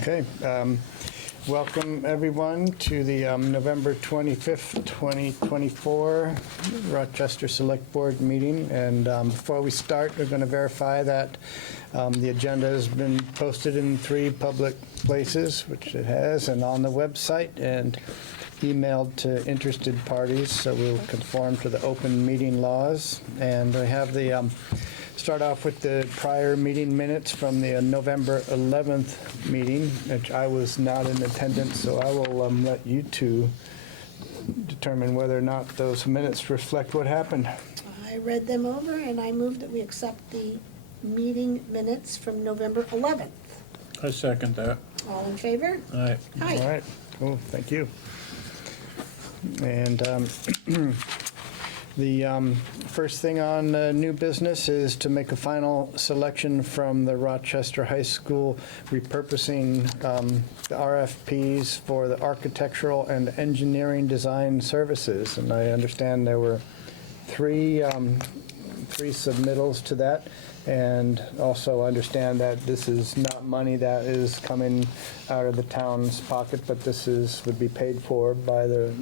Okay. Welcome, everyone, to the November 25th, 2024 Rochester Select Board meeting. And before we start, we're going to verify that the agenda has been posted in 3 public places, which it has, and on the website, and emailed to interested parties, so we'll conform to the open meeting laws. And I have the start off with the prior meeting minutes from the November 11th meeting, which I was not in attendance, so I will let you two determine whether or not those minutes reflect what happened. I read them over and I move that we accept the meeting minutes from November 11th. I second that. All in favor? Aye. Aye. All right, cool, thank you. And the first thing on new business is to make a final selection from the Rochester High School repurposing the RFPs for the architectural and engineering design services. And I understand there were three submittals to that. And also understand that this is not money that is coming out of the town's pocket, but this would be paid for by the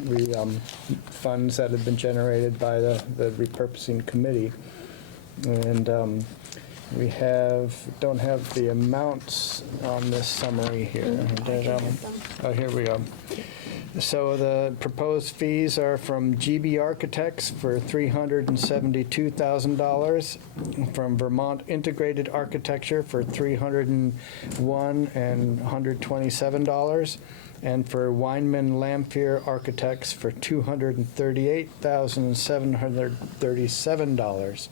funds that have been generated by the repurposing committee. And we don't have the amounts on this summary here. Oh, here we go. So the proposed fees are from GB Architects for $372,000, from Vermont Integrated Architecture for $301 and $127, and for Weinman Lampier Architects for $238,737.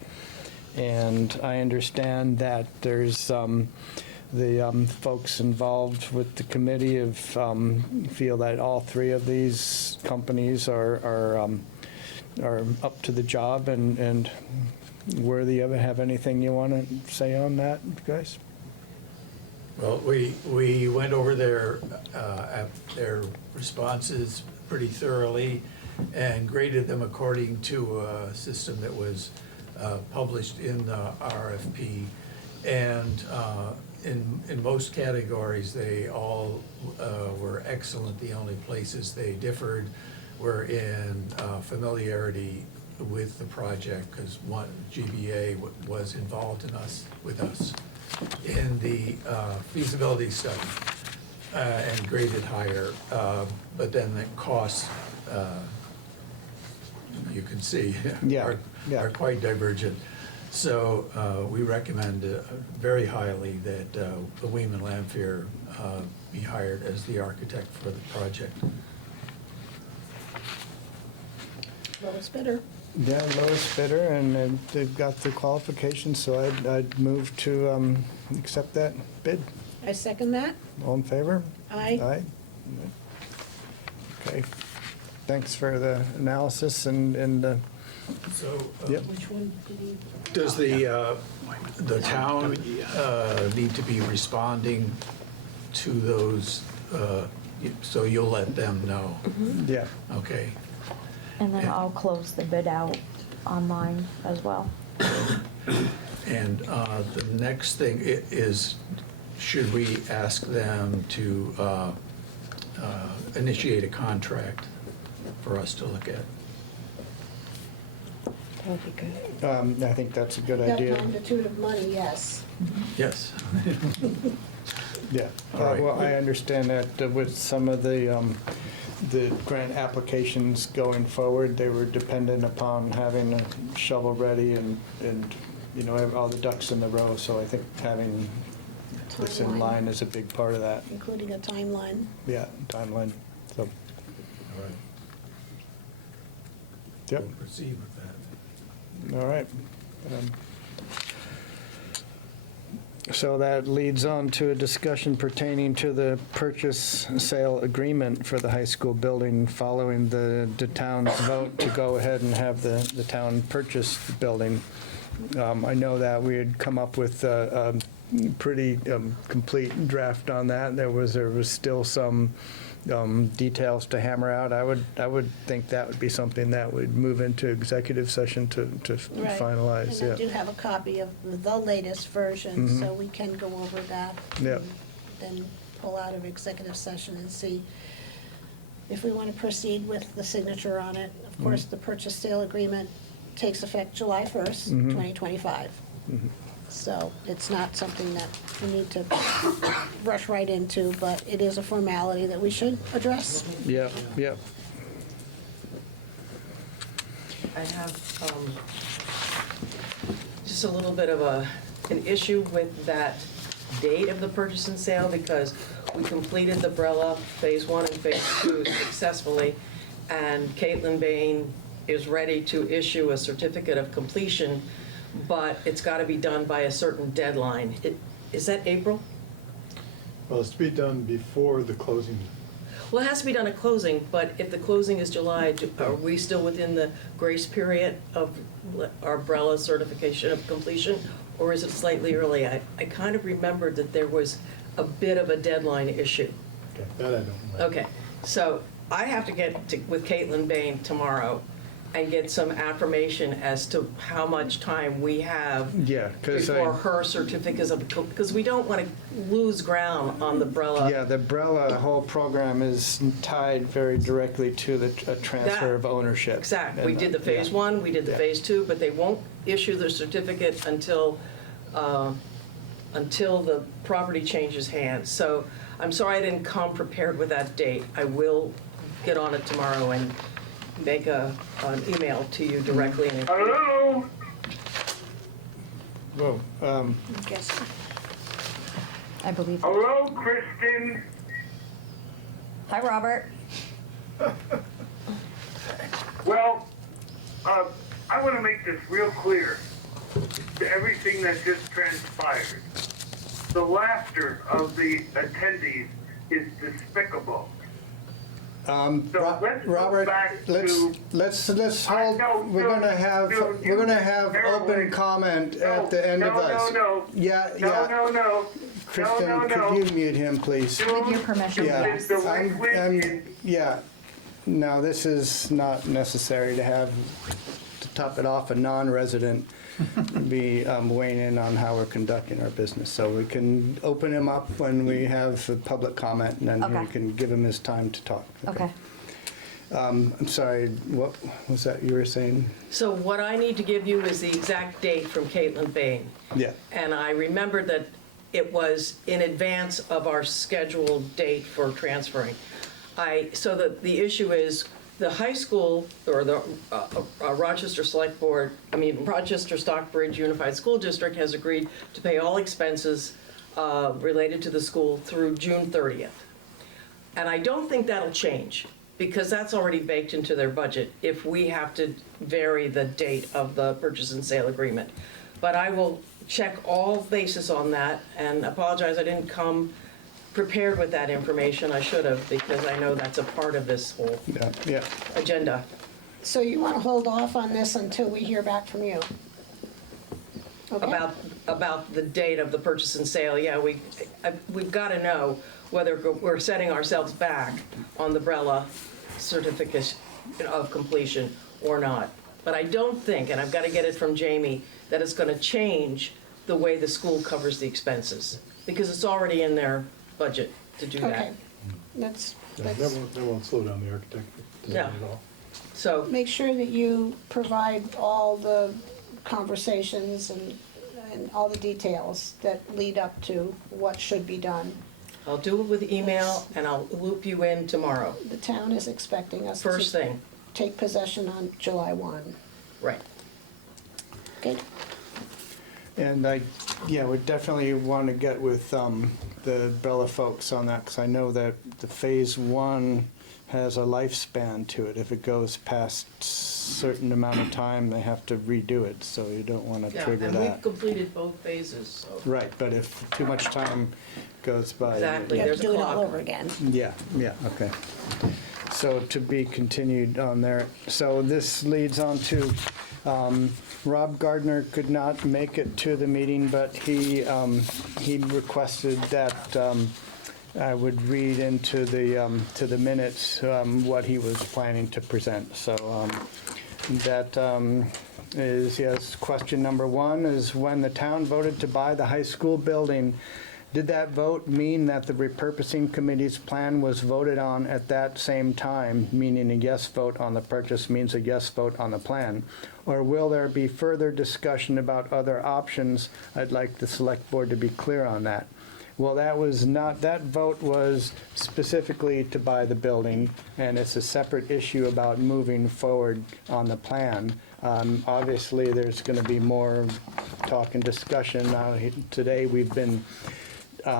And I understand that there's the folks involved with the committee have feel that all 3 of these companies are up to the job and worthy of it. Have anything you want to say on that, guys? Well, we went over their responses pretty thoroughly and graded them according to a system that was published in the RFP. And in most categories, they all were excellent. The only places they differed were in familiarity with the project, because one GBA was involved with us in the feasibility study and graded higher. But then the costs, you can see, are quite divergent. So we recommend very highly that the Weinman Lampier be hired as the architect for the project. Lowest bidder. Yeah, lowest bidder, and they've got the qualifications, so I'd move to accept that bid. I second that. All in favor? Aye. Aye. Okay. Thanks for the analysis and So yep. Which one did he? does the town need to be responding to those, so you'll let them know? Yeah. Okay. And then I'll close the bid out online as well. And the next thing is, should we ask them to initiate a contract for us to look at? That would be good. I think that's a good That idea. magnitude of money, yes. Yes. Yeah. All right. Well, I understand that with some of the grant applications going forward, they were dependent upon having a shovel ready and have all the ducks in the row. So I think having this in Timeline. line is a big part of that. Including a timeline. Yeah, timeline. So, All right. yep. We'll proceed with that. All right. So that leads on to a discussion pertaining to the purchase sale agreement for the high school building following the town's vote to go ahead and have the town purchase the building. I know that we had come up with a pretty complete draft on that. There was still some details to hammer out. I would think that would be something that would move into executive session to Right. finalize. And I Yeah. do have a copy of the latest version, so we can go over that. Yep. and Then pull out of executive session and see if we want to proceed with the signature on it. Of course, the purchase sale agreement takes effect July 1st, 2025. So it's not something that we need to rush right into, but it is a formality that we should address. Yep, yep. I have just a little bit of an issue with that date of the purchase and sale, because we completed the Brella Phase 1 and Phase 2 successfully, and Caitlin Bain is ready to issue a certificate of completion, but it's got to be done by a certain deadline. Is that April? Well, it's to be done before the closing. Well, it has to be done at closing, but if the closing is July, are we still within the grace period of our Brella certification of completion, or is it slightly early? I kind of remembered that there was a bit of a deadline issue. Okay, that I don't know. Okay, so I have to get with Caitlin Bain tomorrow and get some affirmation as to how much time we have Yeah, 'cause before her certificates of, because we don't want to lose ground on the Brella. Yeah, the Brella whole program is tied very directly to the transfer of ownership. Exactly. We And, did the Phase yeah. 1, we did the Yeah. Phase 2, but they won't issue the certificate until the property changes hands. So I'm sorry I didn't come prepared with that date. I will get on it tomorrow and make an email to you directly. And Hello? Whoa, Guess. I believe. Hello, Kristen? Hi, Robert. Well, I want to make this real clear to everything that just transpired. The laughter of the attendees is despicable. So let's go Robert, back let's to- hold, No, we're no, gonna have, no, we're gonna have Carolyn, open comment at no, the end of no, this. no. Yeah, No, yeah. no, no. Kristen, No, no, no. could you mute him, please? With your permission, The- Yeah, yes. the I'm, language yeah. No, this is not necessary to have, to top it off, a non-resident be weighing in on how we're conducting our business. So we can open him up when we have a public comment, and then we Okay. can give him his time to talk. Okay. I'm sorry, what was that you were saying? so what I need to give you is the exact date from Caitlin Bain. Yeah. And I remembered that it was in advance of our scheduled date for transferring. So the issue is, the high school, or the Rochester Selectboard, Rochester Stockbridge Unified School District has agreed to pay all expenses related to the school through June 30th. And I don't think that'll change, because that's already baked into their budget if we have to vary the date of the purchase and sale agreement. But I will check all bases on that, and apologize I didn't come prepared with that information. I should have, because I know that's a part of this whole Yeah, yeah. agenda. So you want to hold off on this until we hear back from you? Okay. About the date of the purchase and sale. Yeah, we've got to know whether we're setting ourselves back on the Brella certificate of completion or not. But I don't think, and I've got to get it from Jamie, that it's going to change the way the school covers the expenses, because it's already in their budget to do Okay. that. Let's Yeah, that won't slow down the architect design No. at all. So, make sure that you provide all the conversations and all the details that lead up to what should be done. I'll do it with email, and I'll loop you in tomorrow, The town is expecting us first to thing. take possession on July 1. Right. Okay? And we definitely want to get with the Bella folks on that, because I know that the Phase 1 has a lifespan to it. If it goes past certain amount of time, they have to redo it, so you don't want to Yeah, trigger and we've that. completed both phases, so. Right, but if too much time goes by. Exactly. You have There's to a do it all clock. over again. Yeah, okay. So to be continued on there. So this leads on to, Rob Gardner could not make it to the meeting, but he requested that I would read into to the minutes what he was planning to present. So that is, yes, question number 1 is when the town voted to buy the high school building, Did that vote mean that the repurposing committee's plan was voted on at that same time, meaning a yes vote on the purchase means a yes vote on the plan? Or will there be further discussion about other options? I'd like the select board to be clear on that. Well, that vote was specifically to buy the building, and it's a separate issue about moving forward on the plan. Obviously, there's going to be more talk and discussion. Today, we've been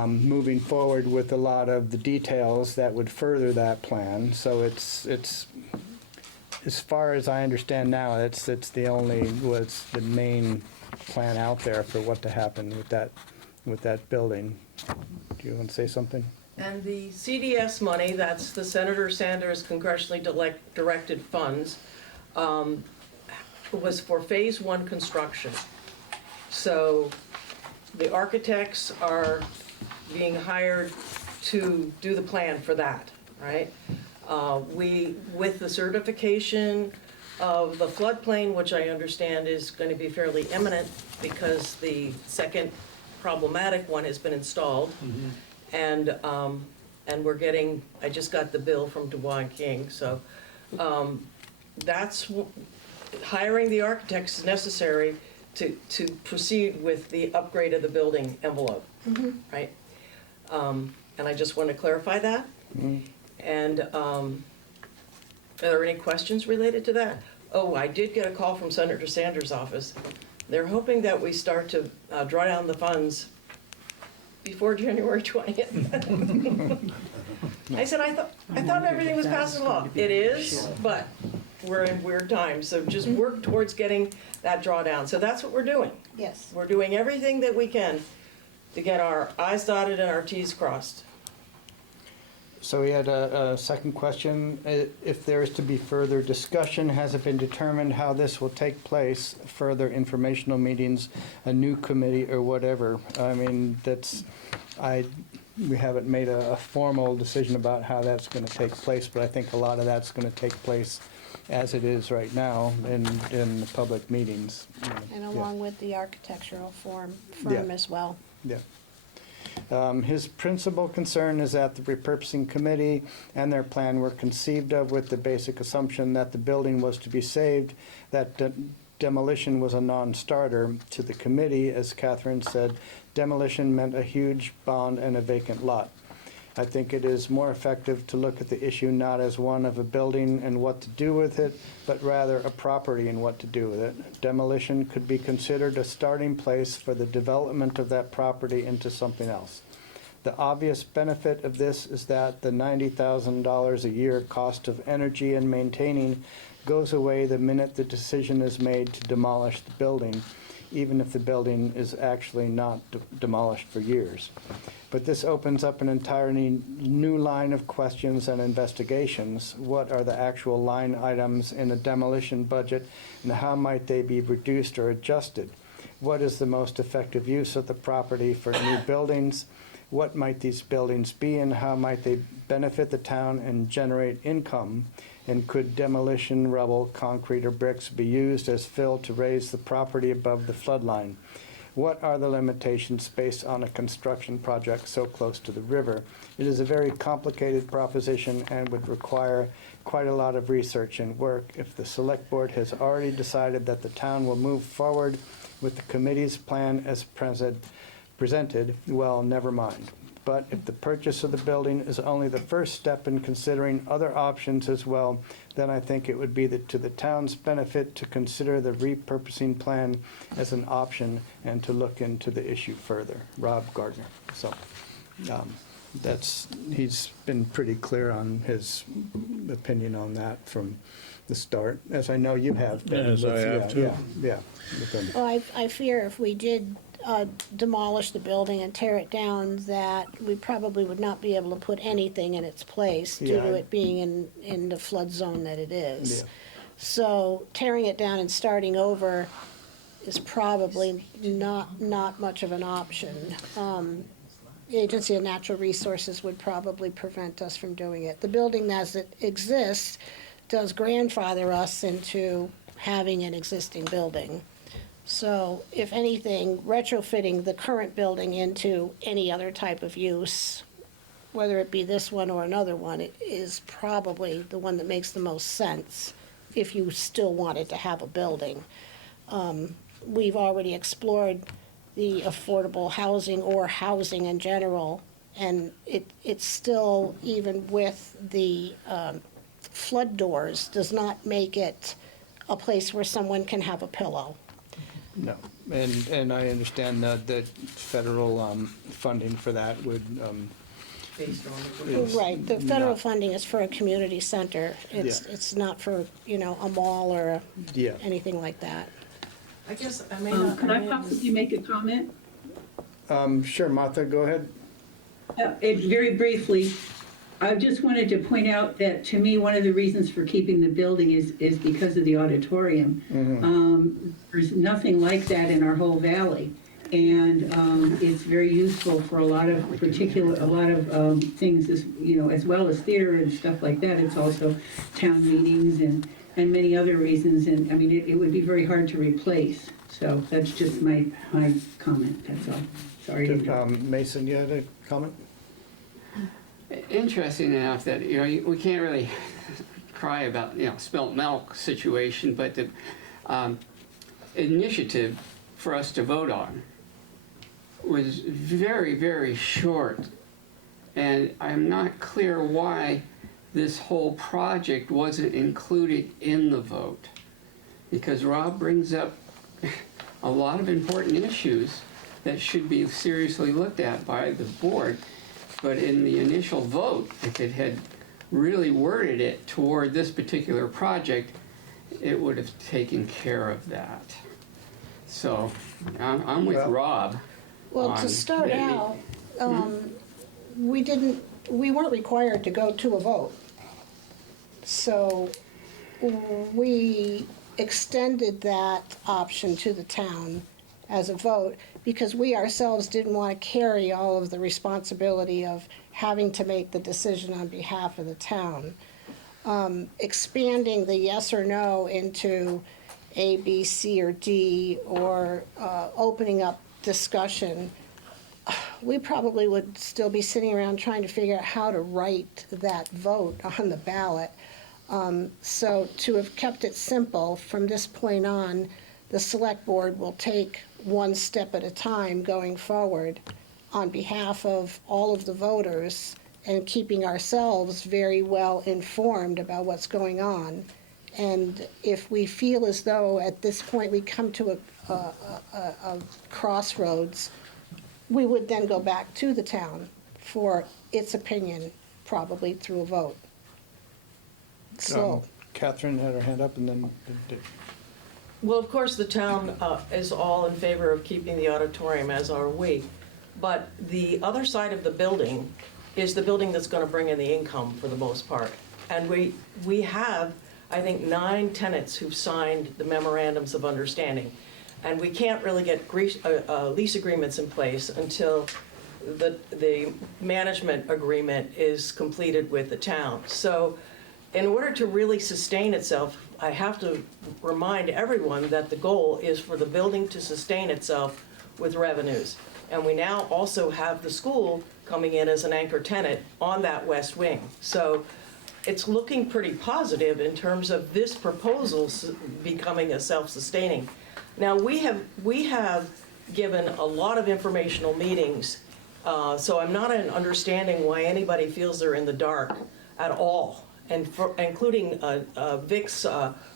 moving forward with a lot of the details that would further that plan. So it's as far as I understand now, it's the main plan out there for what to happen with that building. Do you want to say something? And the CDS money, that's the Senator Sanders congressionally directed funds, was for phase 1 construction. So the architects are being hired to do the plan for that, right? With the certification of the floodplain, which I understand is going to be fairly imminent because the second problematic one has been installed. And we're getting, I just got the bill from Dubois and King, so hiring the architects is necessary to proceed with the upgrade of the building envelope, right? And I just want to clarify that. And are there any questions related to that? Oh, I did get a call from Senator Sanders' office. They're hoping that we start to draw down the funds before January 20th. I said, I thought everything was passed in law. It is, but we're in weird times, so just work towards getting that drawdown. So that's what we're doing. Yes. We're doing everything that we can to get our I's dotted and our T's crossed. So we had a second question. If there is to be further discussion, has it been determined how this will take place? Further informational meetings, a new committee, or whatever? I mean, we haven't made a formal decision about how that's going to take place, but I think a lot of that's going to take place as it is right now in the public meetings. And along with the architectural firm Yeah. as well. Yeah. His principal concern is that the repurposing committee and their plan were conceived of with the basic assumption that the building was to be saved, that demolition was a non-starter. To the committee, as Catherine said, demolition meant a huge bond and a vacant lot. I think it is more effective to look at the issue not as one of a building and what to do with it, but rather a property and what to do with it. Demolition could be considered a starting place for the development of that property into something else. The obvious benefit of this is that the $90,000 a year cost of energy and maintaining goes away the minute the decision is made to demolish the building, even if the building is actually not demolished for years. But this opens up an entirely new line of questions and investigations. What are the actual line items in a demolition budget, and how might they be reduced or adjusted? What is the most effective use of the property for new buildings? What might these buildings be, and how might they benefit the town and generate income? And could demolition, rubble, concrete, or bricks be used as fill to raise the property above the flood line? What are the limitations based on a construction project so close to the river? It is a very complicated proposition and would require quite a lot of research and work. If the select board has already decided that the town will move forward with the committee's plan as presented, well, never mind. But if the purchase of the building is only the first step in considering other options as well, then I think it would be to the town's benefit to consider the repurposing plan as an option and to look into the issue further. Rob Gardner. So he's been pretty clear on his opinion on that from the start, as I know you have been. As I have too. Yeah. Well, I fear if we did demolish the building and tear it down, that we probably would not be able to put anything in its place due to Yeah. it being in the flood zone that it is. Yeah. So tearing it down and starting over is probably not much of an option. The Agency of Natural Resources would probably prevent us from doing it. The building as it exists does grandfather us into having an existing building. So if anything, retrofitting the current building into any other type of use, whether it be this one or another one, it is probably the one that makes the most sense if you still wanted to have a building. We've already explored the affordable housing or housing in general, and it's still, even with the flood doors, does not make it a place where someone can have a pillow. No, and I understand that the federal funding for that would, Based on the. is Right, the federal not- funding is for a community center. It's, Yeah. it's not for, a mall or Yeah. anything like that. I guess I may not. Could I possibly make a comment? Sure, Martha, go ahead. Very briefly, I just wanted to point out that, to me, one of the reasons for keeping the building is because of the auditorium. There's nothing like that in our whole valley. And it's very useful for a lot of things, as well as theater and stuff like that. It's also town meetings and many other reasons. And, I mean, it would be very hard to replace. So that's just my comment, that's all. Sorry to interrupt. Mason, you had a comment? Interesting enough that, we can't really cry about, spilt milk situation, but the initiative for us to vote on was very, very short. And I'm not clear why this whole project wasn't included in the vote. Because Rob brings up a lot of important issues that should be seriously looked at by the board. But in the initial vote, if it had really worded it toward this particular project, it would have taken care of that. So I'm with Well- Rob. Well, on to start maybe- out, we weren't required to go to a vote. So we extended that option to the town as a vote because we ourselves didn't want to carry all of the responsibility of having to make the decision on behalf of the town. Expanding the yes or no into A, B, C, or D, or opening up discussion, we probably would still be sitting around trying to figure out how to write that vote on the ballot. So to have kept it simple, from this point on, the select board will take one step at a time going forward on behalf of all of the voters and keeping ourselves very well informed about what's going on. And if we feel as though at this point we come to a crossroads, we would then go back to the town for its opinion, probably through a vote. So, Catherine had her hand up and then, Well, of course, the town is all in favor of keeping the auditorium, as are we. But the other side of the building is the building that's going to bring in the income for the most part. And we have, I think, 9 tenants who've signed the memorandums of understanding. And we can't really get lease agreements in place until the management agreement is completed with the town. So in order to really sustain itself, I have to remind everyone that the goal is for the building to sustain itself with revenues. And we now also have the school coming in as an anchor tenant on that west wing. So it's looking pretty positive in terms of this proposal becoming a self-sustaining. Now, we have given a lot of informational meetings, so I'm not understanding why anybody feels they're in the dark at all, and including Vic's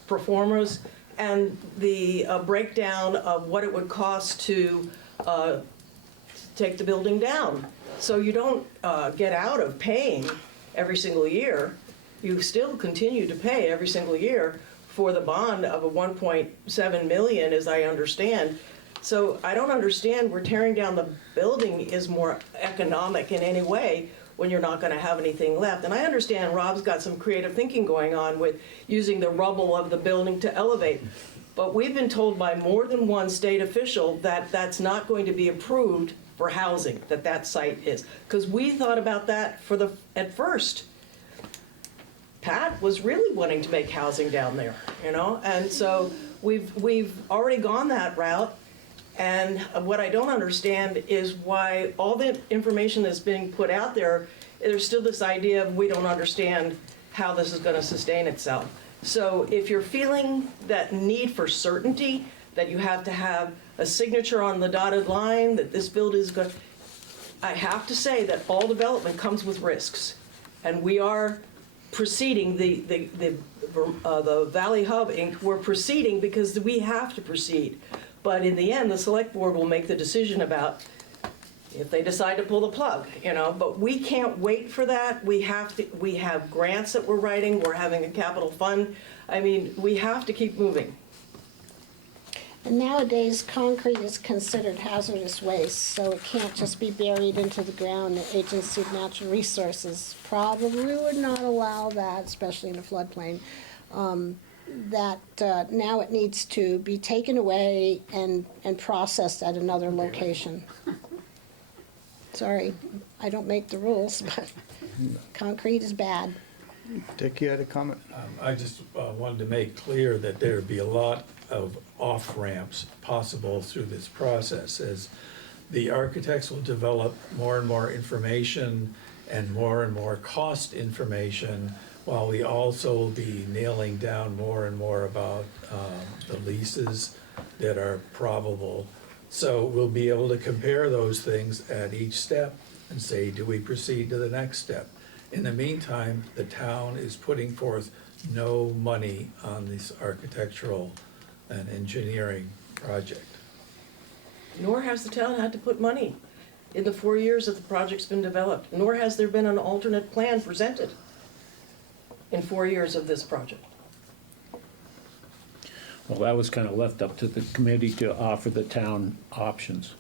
performers and the breakdown of what it would cost to take the building down. So you don't get out of paying every single year. You still continue to pay every single year for the bond of a 1.7 million, as I understand. So I don't understand where tearing down the building is more economic in any way when you're not going to have anything left. And I understand Rob's got some creative thinking going on with using the rubble of the building to elevate. But we've been told by more than one state official that that's not going to be approved for housing, that site is. Because we thought about that at first. Pat was really wanting to make housing down there, and so We've already gone that route, and what I don't understand is why all the information that's being put out there, there's still this idea of we don't understand how this is gonna sustain itself. So if you're feeling that need for certainty, that you have to have a signature on the dotted line, that this build is good, I have to say that all development comes with risks. And we are proceeding, the Valley Hub Inc., we're proceeding because we have to proceed. But in the end, the select board will make the decision about if they decide to pull the plug, you know, but we can't wait for that. We have grants that we're writing, we're having a capital fund. I mean, we have to keep moving. And nowadays, concrete is considered hazardous waste, so it can't just be buried into the ground. The Agency of Natural Resources probably would not allow that, especially in a floodplain. Now it needs to be taken away and processed at another location. Sorry, I don't make the rules, but concrete is bad. Dick, you had a comment? I just wanted to make clear that there'd be a lot of off-ramps possible through this process as the architects will develop more and more information and more cost information, while we also will be nailing down more and more about the leases that are probable. So we'll be able to compare those things at each step and say, do we proceed to the next step? In the meantime, the town is putting forth no money on this architectural and engineering project. Nor has the town had to put money in the 4 years that the project's been developed, nor has there been an alternate plan presented in 4 years of this project. Well, that was kind of left up to the committee to offer the town options.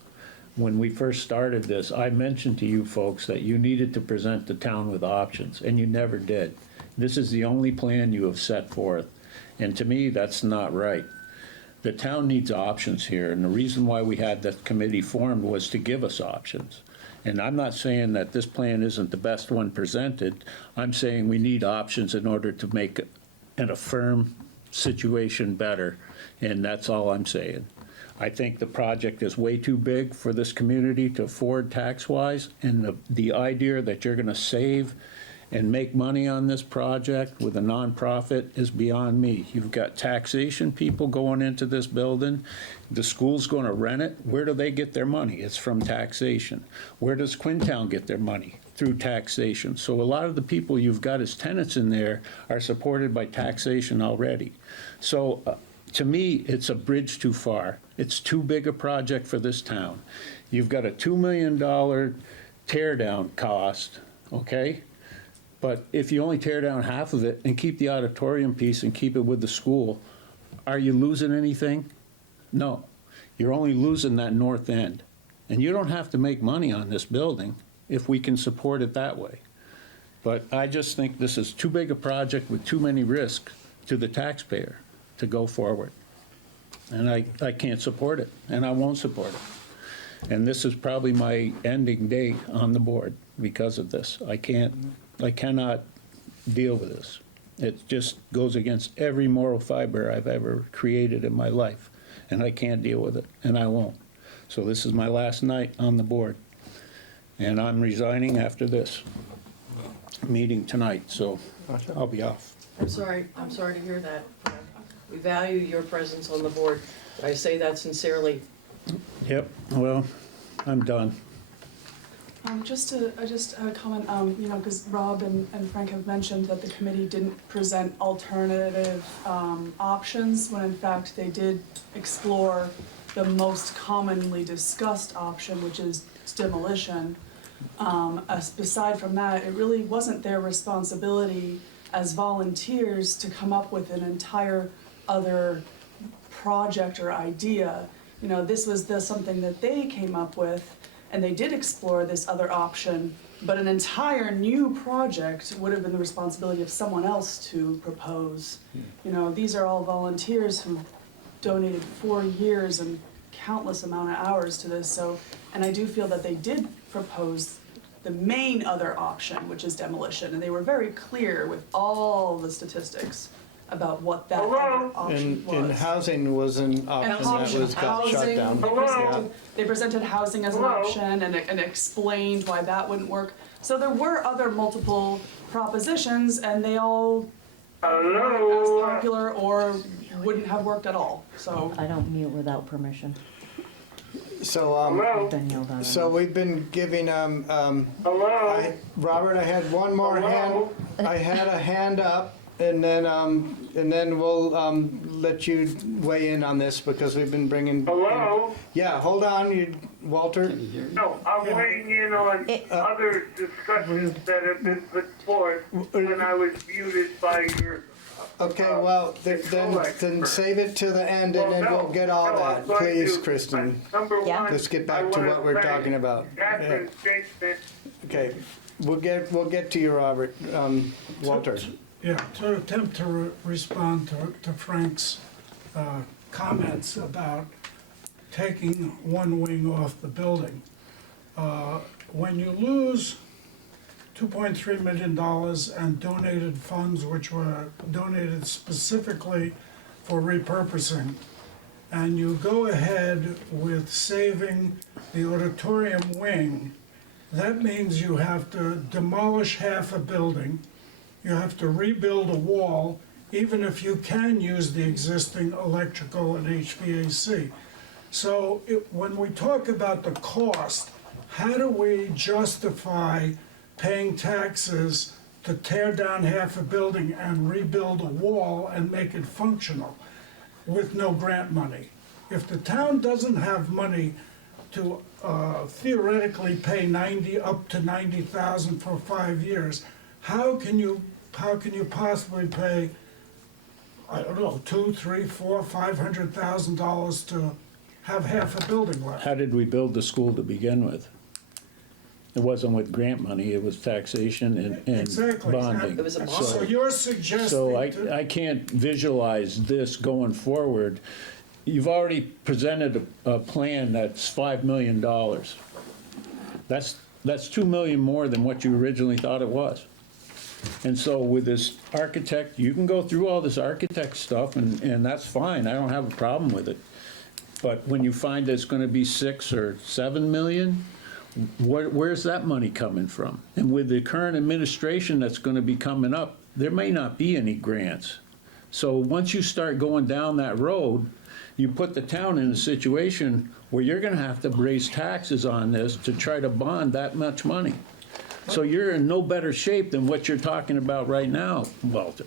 When we first started this, I mentioned to you folks that you needed to present the town with options, and you never did. This is the only plan you have set forth, and to me, that's not right. The town needs options here, and the reason why we had that committee formed was to give us options. And I'm not saying that this plan isn't the best one presented. I'm saying we need options in order to make an affirm situation better, and that's all I'm saying. I think the project is way too big for this community to afford tax-wise, and the idea that you're gonna save and make money on this project with a nonprofit is beyond me. You've got taxation people going into this building. The school's gonna rent it. Where do they get their money? It's from taxation. Where does Quintown get their money? Through taxation. So a lot of the people you've got as tenants in there are supported by taxation already. So to me, it's a bridge too far. It's too big a project for this town. You've got a $2 million tear down cost, okay? But if you only tear down half of it and keep the auditorium piece and keep it with the school, are you losing anything? No. You're only losing that north end. And you don't have to make money on this building if we can support it that way. But I just think this is too big a project with too many risks to the taxpayer to go forward. And I can't support it, and I won't support it. And this is probably my ending day on the board because of this. I cannot deal with this. It just goes against every moral fiber I've ever created in my life, and I can't deal with it, and I won't. So this is my last night on the board, and I'm resigning after this meeting tonight, so I'll be off. I'm sorry to hear that. We value your presence on the board. I say that sincerely. Yep, well, I'm done. Just a comment, you know, because Rob and Frank have mentioned that the committee didn't present alternative options, when in fact they did explore the most commonly discussed option, which is demolition. Aside from that, it really wasn't their responsibility as volunteers to come up with an entire other project or idea. You know, this was something that they came up with, and they did explore this other option, but an entire new project would have been the responsibility of someone else to propose. You know, these are all volunteers who donated 4 years and countless amount of hours to this, so, and I do feel that they did propose the main other option, which is demolition, and they were very clear with all the statistics about what that Hello? other option was. And housing was an option that was got shut Housing, down. they presented housing as an Hello? option and explained why that wouldn't work. So there were other multiple propositions, and they all weren't as Hello? popular or wouldn't have worked at all, so. I don't mute without permission. So, Hello? I've been yelled at. so we've been giving, Hello? Robert, I had one more hand, Hello? I had a hand up, and then we'll, let you weigh in on this, because we've been bringing. Hello? Yeah, hold on, Walter. No, I'm weighing in on other discussions that have been put forth when I was muted by your. Okay, well, then save it to the end, and then we'll get all that, please, Kristen. Number Yeah. one. Let's get back to what we're talking about. Catherine's statement. Okay, we'll get to you, Robert. Walter. Yeah, to attempt to respond to Frank's comments about taking one wing off the building. When you lose $2.3 million and donated funds, which were donated specifically for repurposing, and you go ahead with saving the auditorium wing, that means you have to demolish half a building, you have to rebuild a wall, even if you can use the existing electrical and HVAC. So when we talk about the cost, how do we justify paying taxes to tear down half a building and rebuild a wall and make it functional with no grant money? If the town doesn't have money to theoretically pay up to $90,000 for 5 years, how can you possibly pay, I don't know, $200,000, $300,000, $400,000, $500,000 to have half a building left? How did we build the school to begin with? It wasn't with grant money, it was taxation and Exactly. bonding. It was a So bond. you're suggesting. So to- I can't visualize this going forward. You've already presented a plan that's $5 million. That's $2 million more than what you originally thought it was. And so with this architect, you can go through all this architect stuff, and that's fine, I don't have a problem with it. But when you find it's gonna be 6 or 7 million, where's that money coming from? And with the current administration that's gonna be coming up, there may not be any grants. So once you start going down that road, you put the town in a situation where you're gonna have to raise taxes on this to try to bond that much money. So you're in no better shape than what you're talking about right now, Walter.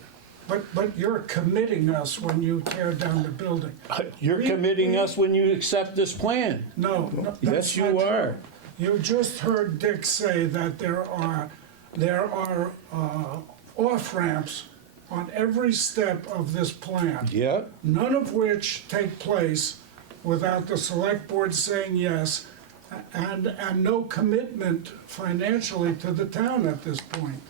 But you're committing us when you tear down the building. You're committing us when you accept this plan. No, Yes, that's you not true. are. You just heard Dick say that there are off-ramps on every step of this plan. Yep. None of which take place without the select board saying yes, and no commitment financially to the town at this point.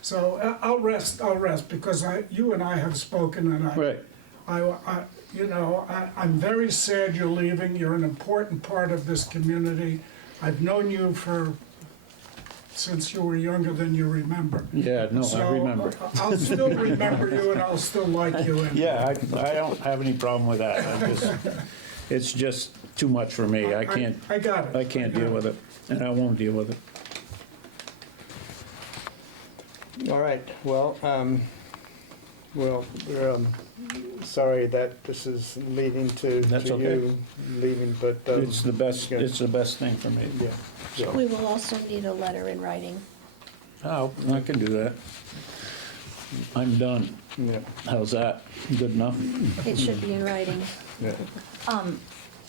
So I'll rest, because you and I have spoken, and Right. I'm very sad you're leaving. You're an important part of this community. I've known you since you were younger than you remember. Yeah, no, I So, remember. I'll still remember you, and I'll still like you. And Yeah, I don't have any problem with that. It's just too much for me. I can't, I got it. I can't deal with it, and I won't deal with it. All right, well, we're sorry that this is leading to That's to okay. you leaving, but. It's the best thing for me. Yeah, so, We will also need a letter in writing. Oh, I can do that. I'm done. yeah, How's that? Good enough? It should be in writing. yeah,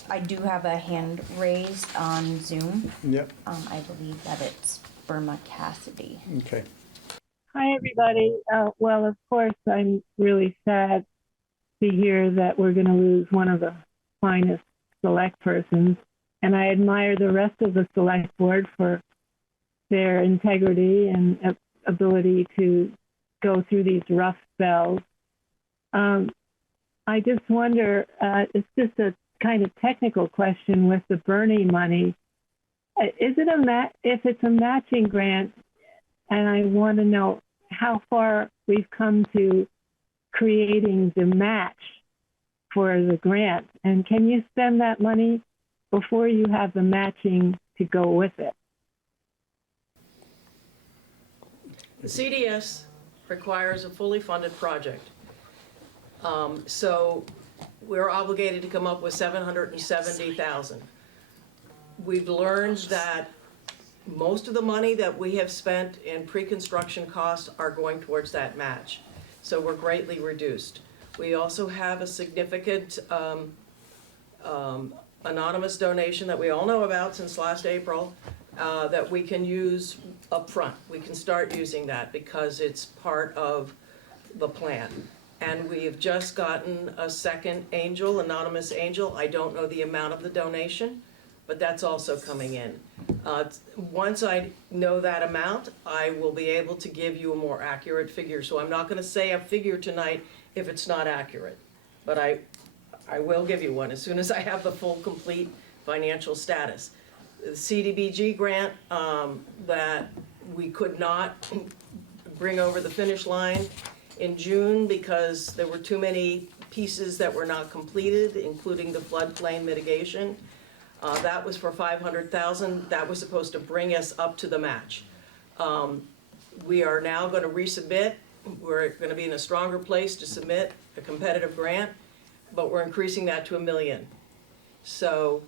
I do have a hand raised on Zoom. yep, I believe that it's Burma Cassidy. okay. Hi, everybody. Well, of course, I'm really sad to hear that we're going to lose one of the finest select persons. And I admire the rest of the select board for their integrity and ability to go through these rough spells. I just wonder, it's just a kind of technical question with the Bernie money. Is it if it's a matching grant, and I want to know how far we've come to creating the match for the grant. And can you spend that money before you have the matching to go with it? The CDS requires a fully funded project. So we're obligated to come up with $770,000. We've learned that most of the money that we have spent in pre-construction costs are going towards that match. So we're greatly reduced. We also have a significant anonymous donation that we all know about since last April that we can use up front. We can start using that because it's part of the plan. And we have just gotten a second angel, anonymous angel. I don't know the amount of the donation, but that's also coming in. Once I know that amount, I will be able to give you a more accurate figure. So I'm not gonna say a figure tonight if it's not accurate, but I will give you one as soon as I have the full, complete financial status. The CDBG grant that we could not bring over the finish line in June because there were too many pieces that were not completed, including the floodplain mitigation. That was for $500,000. That was supposed to bring us up to the match. We are now gonna resubmit. We're gonna be in a stronger place to submit a competitive grant, but we're increasing that to $1 million. So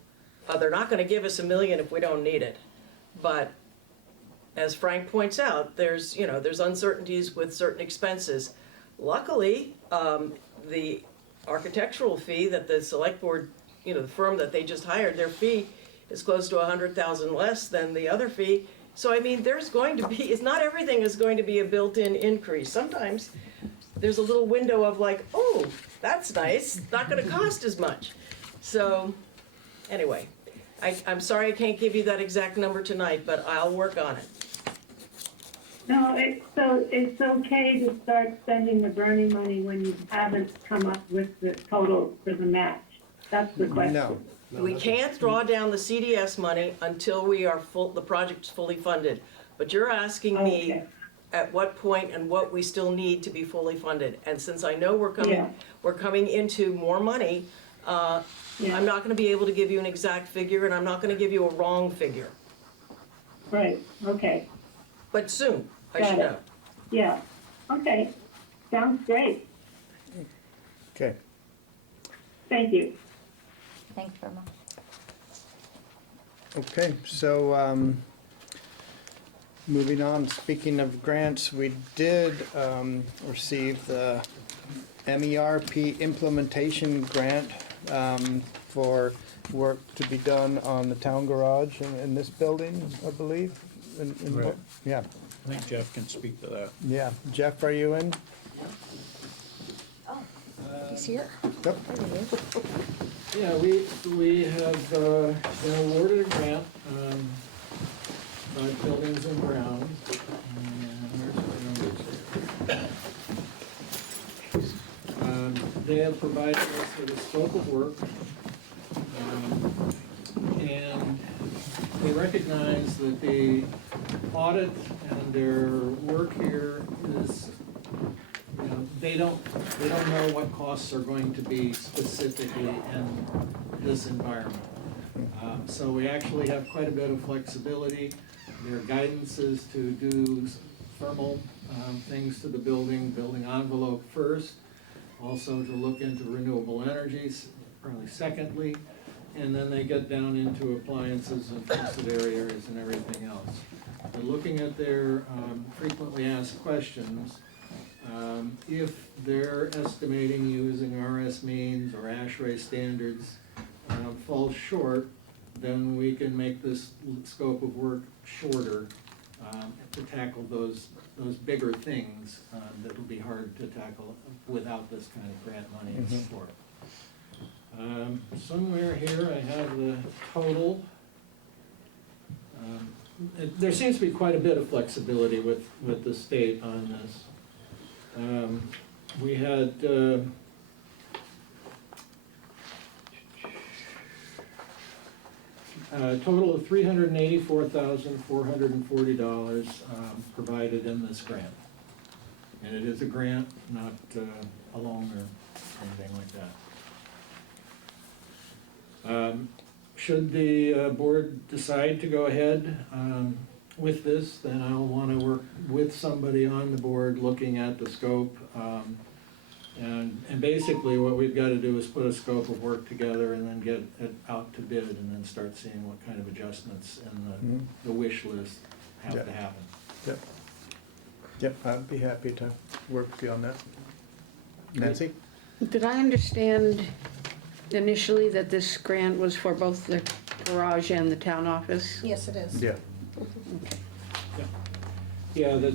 they're not gonna give us $1 million if we don't need it. But as Frank points out, there's uncertainties with certain expenses. Luckily, the architectural fee that the select board, the firm that they just hired, their fee is close to $100,000 less than the other fee. So I mean, there's going to be, it's not everything is going to be a built-in increase. Sometimes there's a little window of like, oh, that's nice, not gonna cost as much. So anyway, I'm sorry I can't give you that exact number tonight, but I'll work on it. No, it's okay to start spending the Bernie money when you haven't come up with the total for the match. That's the question. No. We can't draw down the CDS money until the project's fully funded. But you're asking me Okay. at what point and what we still need to be fully funded. And since I know we're Yeah. coming into more money, Yeah. I'm not gonna be able to give you an exact figure, and I'm not gonna give you a wrong figure. Right, okay, But soon, I Got should it. know. yeah, okay, sounds great, Okay. thank you. Thanks, Irma. Okay, so moving on, speaking of grants, we did receive the MERP implementation grant for work to be done on the town garage in this building, I believe. Right. Yeah, I think Jeff can speak to that. yeah. Jeff, are you in? He's here. Yep. Yeah, we have been awarded a grant, 5 buildings and grounds. They have provided us with a scope of work, and they recognize that the audit and their work here is, they don't know what costs are going to be specifically in this environment. So we actually have quite a bit of flexibility. Their guidance is to do thermal things to the building envelope first, also to look into renewable energies, probably secondly, and then they get down into appliances and ancillary areas and everything else. But looking at their frequently asked questions, if they're estimating using RS means or ASHRAE standards falls short, then we can make this scope of work shorter to tackle those bigger things that will be hard to tackle without this kind of grant money and support. Somewhere here I have the total. There seems to be quite a bit of flexibility with the state on this. We had a total of $384,440 provided in this grant. And it is a grant, not a loan or anything like that. Should the board decide to go ahead with this, then I'll want to work with somebody on the board looking at the scope. And basically what we've got to do is put a scope of work together and then get it out to bid and then start seeing what kind of adjustments in the wish list have to happen. Yep. Yep, I'd be happy to work with you on that. Nancy? Did I understand initially that this grant was for both the garage and the town office? Yes, it is. Yeah. Yeah, the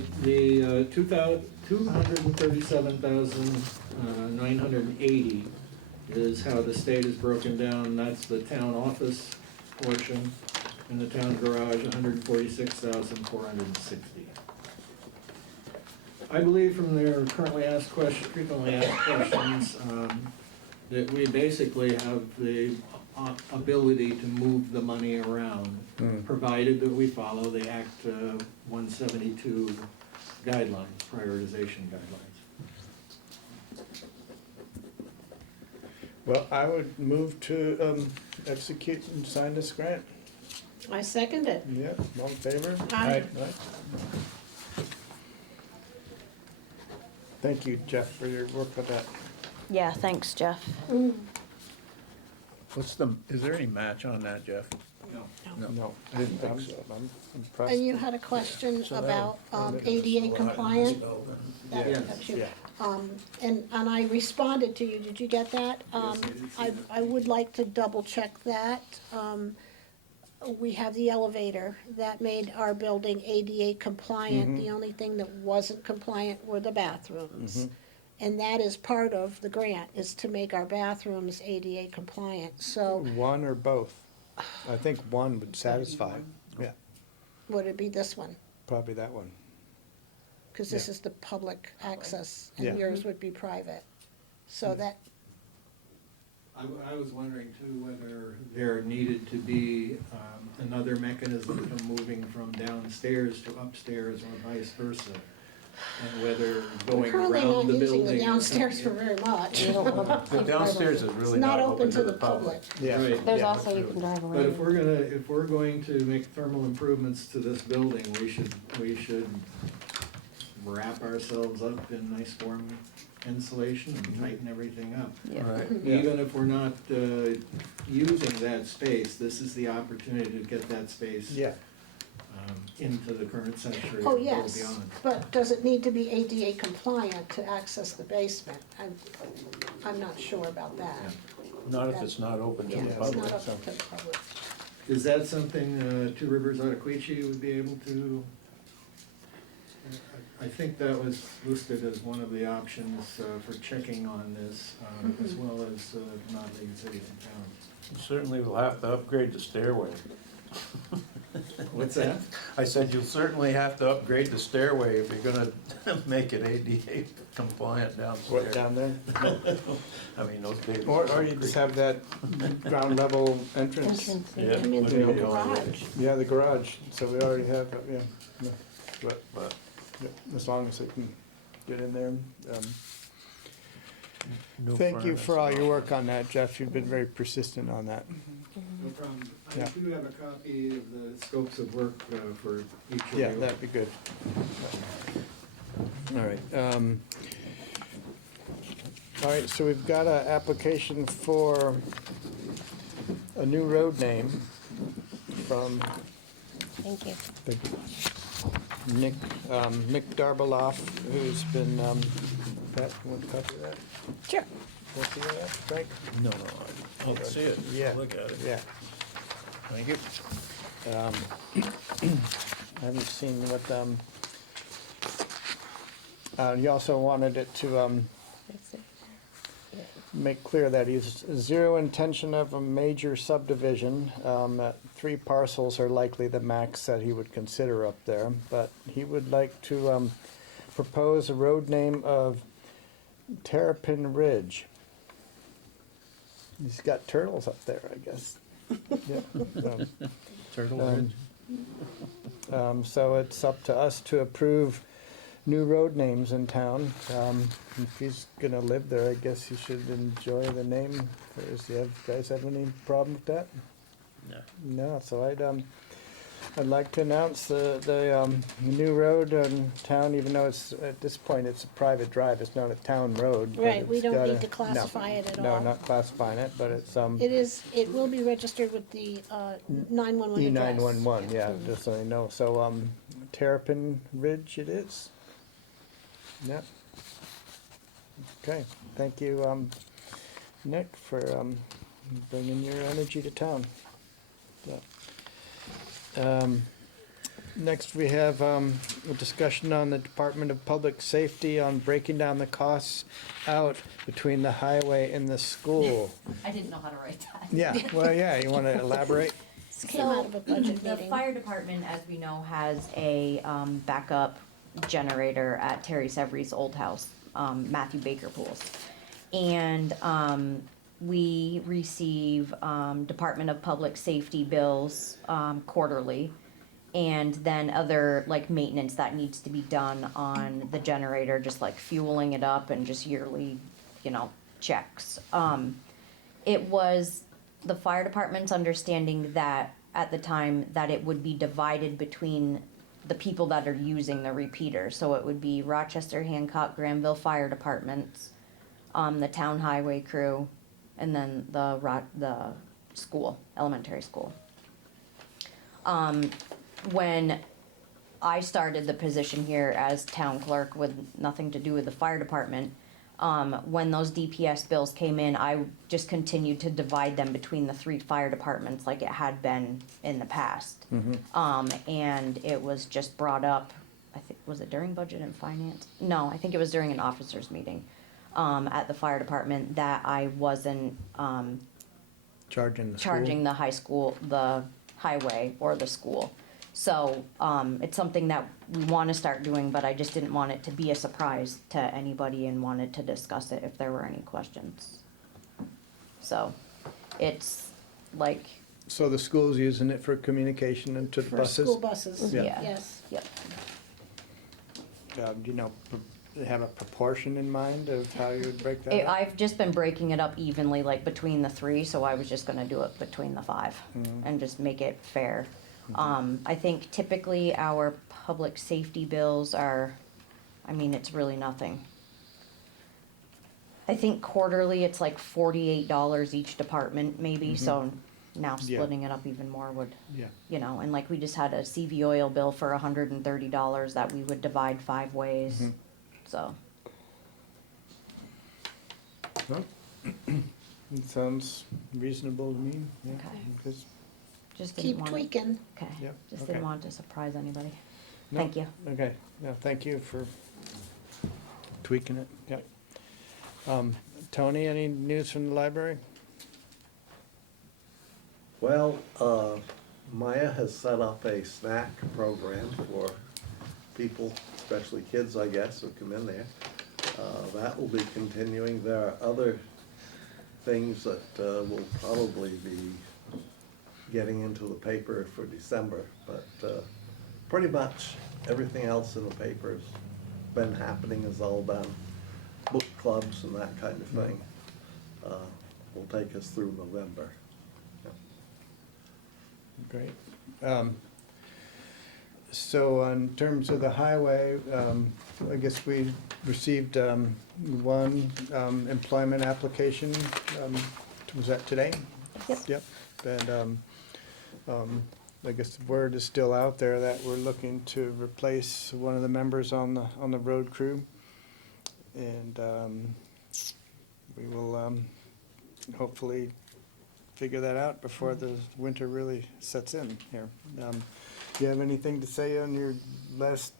237,980 is how the state is broken down. That's the town office portion, and the town garage, 146,460. I believe from their frequently asked questions, that we basically have the ability to move the money around, provided that we follow the Act 172 guidelines, prioritization guidelines. Well, I would move to execute and sign this grant. I second it. Yeah, all in favor? Aye. Aye. Thank you, Jeff, for your work with that. Yeah, thanks, Jeff. Is there any match on that, Jeff? No, I didn't think so. I'm impressed. And you had a question So about that'll- ADA compliant? That Yeah. was you. Yeah. And I responded to you, did you get that? I would like to double check that. We have the elevator that made our building ADA compliant. The only thing that wasn't compliant were the bathrooms. And that is part of the grant, is to make our bathrooms ADA compliant. So One or both? I think one would satisfy. Yeah, would it be this one? probably that one. Because this is the public access, Yeah. and yours would be private. So that, I was wondering too whether there needed to be another mechanism for moving from downstairs to upstairs or vice versa. And whether we're going currently around not the using building. the downstairs for very much. The downstairs is really It's not open to the public. Yeah. Right. There's Yeah. also, you can drive But if around. we're going to make thermal improvements to this building, we should wrap ourselves up in nice warm insulation and tighten everything up. Yeah. Right. Yeah. Even if we're not using that space, this is the opportunity to get that space Yeah, into the current century Oh, or go yes, beyond. but does it need to be ADA compliant to access the basement? I'm not sure about that. Not if it's not open to Yeah, the it's public. not open to the public. Is that something Two Rivers Ottaquechee would be able to? I think that was listed as one of the options for checking on this, as well as non-league cities and towns. Certainly will have to upgrade the stairway. What's that? I said you'll certainly have to upgrade the stairway if you're gonna make it ADA compliant downstairs. what, down there? I mean, those big. Or you just have that ground level entrance. Entrance, Yeah. Come in would through the be the only way. garage. Yeah, the garage, so we already have, yeah, yeah. But Yeah, as long as they can get in there. no Thank you furnace. for all your work on that, Jeff. You've been very persistent on that. No problem. I Yeah. do have a copy of the scopes of work for each of you. Yeah, that'd be good. All right. All right, so we've got an application for a new road name from Thank you. Mick Darbeloff, who's been, Pat, you want to copy that? Sure. Want to see that, Frank? No, I'll see it. Yeah. Look at it. Yeah. Thank you. I haven't seen what, you also wanted it to, make clear that he's zero intention of a major subdivision. That 3 parcels are likely the max that he would consider up there, but he would like to, propose a road name of Terrapin Ridge. He's got turtles up there, I guess. Yeah. Turtle Um, Ridge. So it's up to us to approve new road names in town. If he's gonna live there, I guess he should enjoy the name. Do you guys have any problem with that? No. No, so I'd like to announce the new road in town, even though it's, at this point, it's a private drive, it's not a town road. but Right, we it's don't got need to classify it at No, all. not classifying it, but it's, It will be registered with the 911 address. E911, yeah, just so you know. So, Terrapin Ridge it is? Yep. Okay, thank you, Nick, for bringing your energy to town. So, next, we have a discussion on the Department of Public Safety on breaking down the costs out between the highway and the school. I didn't know how to write that. Yeah, well, yeah, you want to elaborate? This came out of a budget The meeting. fire department, as we know, has a backup generator at Terry Severy's old house, Matthew Baker Pools. And we receive Department of Public Safety bills quarterly. And then other like maintenance that needs to be done on the generator, just like fueling it up and just yearly, checks. It was the fire department's understanding that at the time that it would be divided between the people that are using the repeater. So it would be Rochester, Hancock, Granville fire departments, the town highway crew, and then the school, elementary school. When I started the position here as town clerk with nothing to do with the fire department, when those DPS bills came in, I just continued to divide them between the 3 fire departments like it had been in the past. And it was just brought up, I think, was it during budget and finance? No, I think it was during an officers meeting at the fire department that I wasn't Charging the school? charging the high school, the highway or the school. So, it's something that we wanna start doing, but I just didn't want it to be a surprise to anybody and wanted to discuss it if there were any questions. So, it's like, So the school's using it for communication and to the For buses? school buses, Yeah. yes. yep. Do you know, have a proportion in mind of how you would break that up? I've just been breaking it up evenly, like between the 3, so I was just gonna do it between the 5 and just make it fair. I think typically our public safety bills are, it's really nothing. I think quarterly it's like $48 each department maybe, so now Yeah. splitting it up even more would, Yeah. and like we just had a CV oil bill for $130 that we would divide 5 ways, so. Well, it sounds reasonable to me, yeah. Okay. Because- Just didn't Keep want it- tweaking. Okay, Yep, just okay. didn't want to surprise anybody. No, Thank you. Okay, yeah, thank you for tweaking it, yeah. Tony, any news from the library? Well, Maya has set up a snack program for people, especially kids, I guess, who come in there. That will be continuing. There are other things that will probably be getting into the paper for December, but pretty much everything else in the paper's been happening, is all done. Book clubs and that kind of thing will take us through November. Great. So in terms of the highway, I guess we received one employment application. Was that today? Yep. Yep. And I guess the word is still out there that we're looking to replace one of the members on the road crew. And we will hopefully figure that out before the winter really sets in here. Do you have anything to say on your last?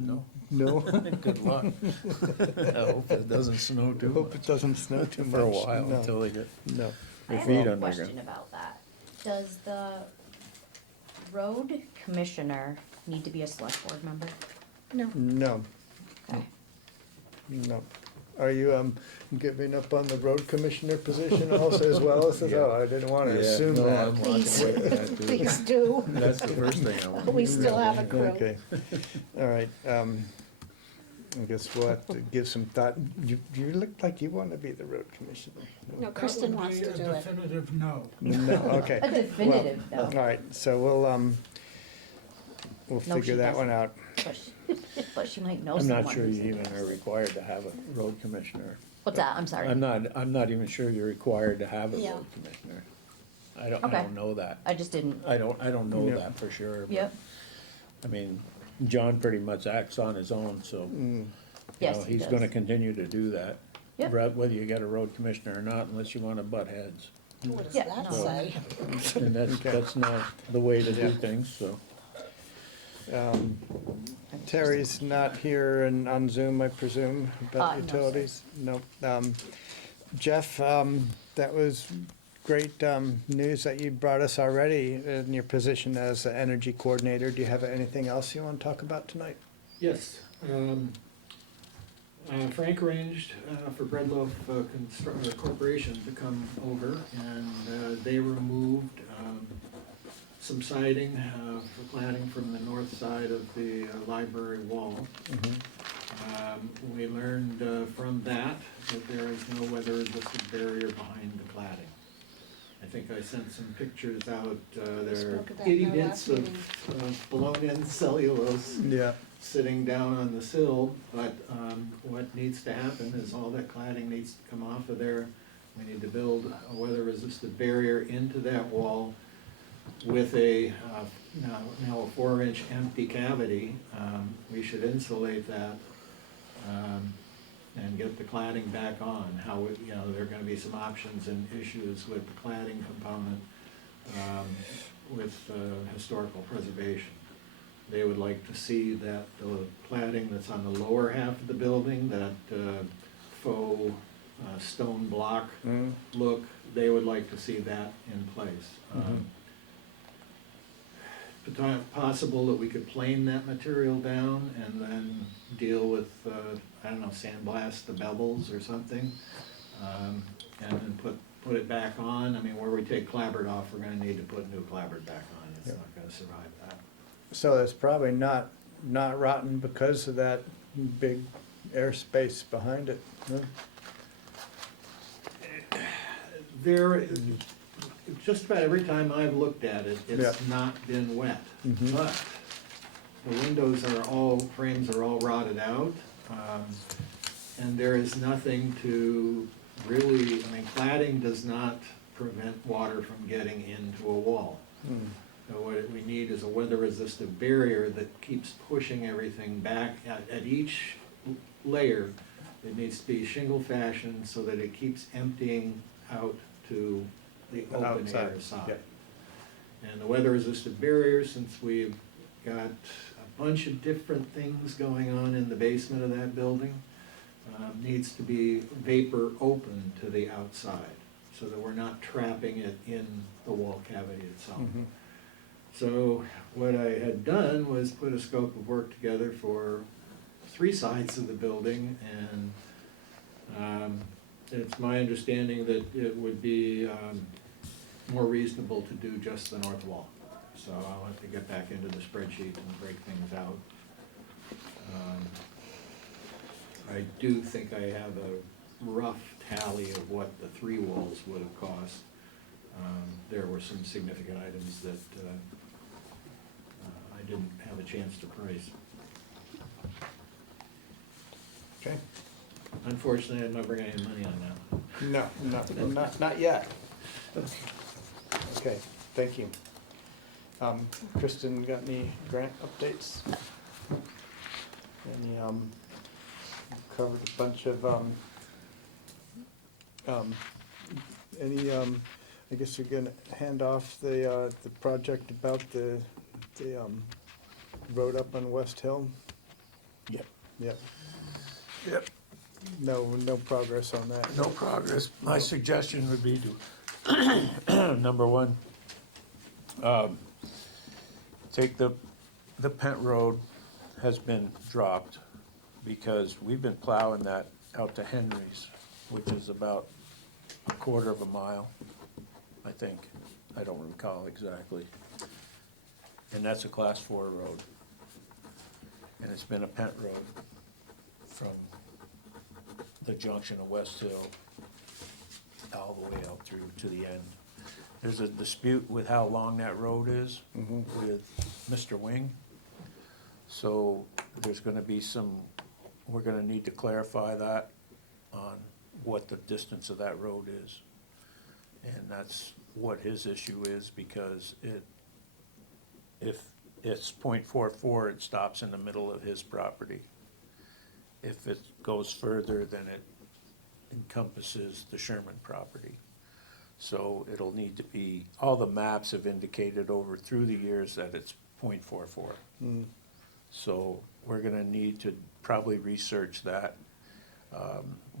No. No? Good luck. I hope it doesn't snow too much. Hope it doesn't snow too much. For a while, No. until they get No. I their have feet a underground. question about that. Does the road commissioner need to be a select board member? No. No, Okay. no. Are you giving up on the road commissioner position also as well? Oh, I didn't want to assume no, that. I'm walking away from that too. Please do. That's the first thing I want. We still have a crew. Okay, all right. I guess we'll have to give some thought. You look like you want to be the road commissioner. No, Kristen wants to do That would be a it. definitive no. No, okay. A definitive Well, no. All right, so we'll No, figure she that one doesn't. out. But she might know I'm someone. not sure who's you even interested. are required to have a road commissioner. What's that? I'm sorry. I'm not even sure you're required to have a Yeah. road commissioner. I don't Okay. know that. I just didn't. I don't know Yeah. that for sure. but, Yep. I mean, John pretty much acts on his own, so, you Yes, know, he he's does. gonna continue to do that. Yep. Whether you get a road commissioner or not, unless you wanna butt heads. What does Yeah, that no. say? And that's not the way to do things, so. Terry's not here and on Zoom, I presume, about No, sir. utilities? Nope. Jeff, that was great news that you brought us already in your position as the energy coordinator. Do you have anything else you want to talk about tonight? Yes, Frank arranged for Breadloaf Corporation to come over, and they removed some siding for cladding from the north side of the library wall. We learned from that there is no weather-resistant barrier behind the cladding. I think I sent some pictures out, there are spoke of that itty in our bits last meeting. of blown-in cellulose Yeah. sitting down on the sill, but what needs to happen is all that cladding needs to come off of there. We need to build a weather-resistant barrier into that wall with a, now a 4-inch empty cavity. We should insulate that and get the cladding back on. There are gonna be some options and issues with the cladding component with historical preservation. They would like to see that the cladding that's on the lower half of the building, that faux stone block look, they would like to see that in place. Possible that we could plane that material down and then deal with, sandblast the bevels or something, and then put it back on. I mean, where we take clapboard off, we're gonna need to put new clapboard back on. It's not gonna survive that. So it's probably not rotten because of that big airspace behind it, huh? There, just about every time I've looked at it, it's Yeah. not been wet. Mhm. But the windows frames are all rotted out, and there is nothing to really, cladding does not prevent water from getting into a wall. So what we need is a weather-resistant barrier that keeps pushing everything back at each layer. It needs to be shingle fashion so that it keeps emptying out to the open Outside, air side. yeah. And the weather-resistant barrier, since we've got a bunch of different things going on in the basement of that building, needs to be vapor open to the outside, so that we're not trapping it in the wall cavity itself. So what I had done was put a scope of work together for 3 sides of the building, and it's my understanding that it would be more reasonable to do just the north wall. So I'll have to get back into the spreadsheet and break things out. I do think I have a rough tally of what the 3 walls would have cost. There were some significant items that I didn't have a chance to price. Okay. Unfortunately, I'm not bringing any money on that. No, not yet. Okay, thank you. Kristen, got any grant updates? Any, covered a bunch of, I guess you're gonna hand off the project about the road up on West Hill? Yep. Yep. Yep. No progress on that? No progress. My suggestion would be to, number one, take the Pent Road has been dropped because we've been plowing that out to Henry's, which is about a quarter of a mile, I think. I don't recall exactly. And that's a class 4 road. And it's been a Pent Road. from the junction of West Hill all the way out through to the end. There's a dispute with how long that road is with Mr. Wing. So there's gonna be we're gonna need to clarify that on what the distance of that road is. And that's what his issue is, because if it's .44, it stops in the middle of his property. If it goes further, then it encompasses the Sherman property. So it'll need to be, all the maps have indicated through the years that it's .44. So we're gonna need to probably research that,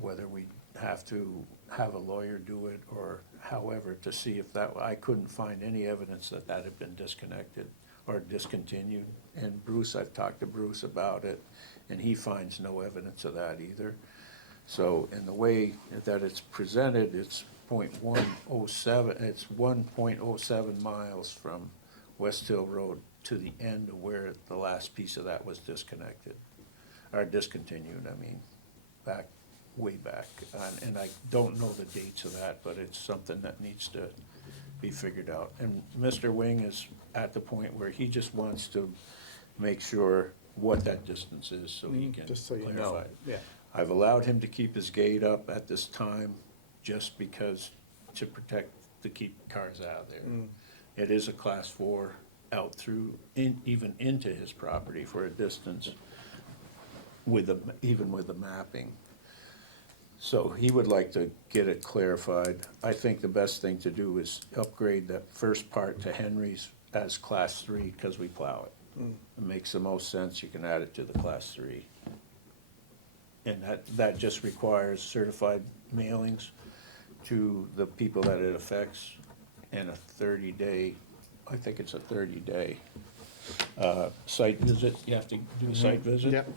whether we have to have a lawyer do it or however, to see if I couldn't find any evidence that had been disconnected or discontinued. And Bruce, I've talked to Bruce about it, and he finds no evidence of that either. So in the way that it's presented, it's .107, it's 1.07 miles from West Hill Road to the end of where the last piece of that was disconnected, or discontinued, I mean, way back. And I don't know the dates of that, but it's something that needs to be figured out. And Mr. Wing is at the point where he just wants to make sure what that distance is so he can Just so you know, clarify it. yeah. I've allowed him to keep his gate up at this time just because, to keep cars out of there. It is a class 4 out through, even into his property for a distance even with the mapping. So he would like to get it clarified. I think the best thing to do is upgrade that first part to Henry's as class 3 because we plow it. It makes the most sense. You can add it to the class 3. And that just requires certified mailings to the people that it affects and a 30-day, I think it's a 30-day site visit. You have to do a site visit. Yep.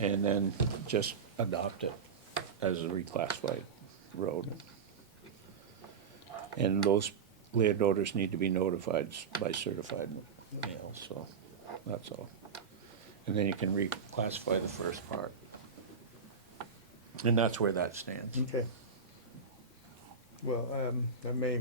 And then just adopt it as a reclassified road. And those landowners need to be notified by certified mail, so that's all. And then you can reclassify the first part. And that's where that stands. Okay. Well, I may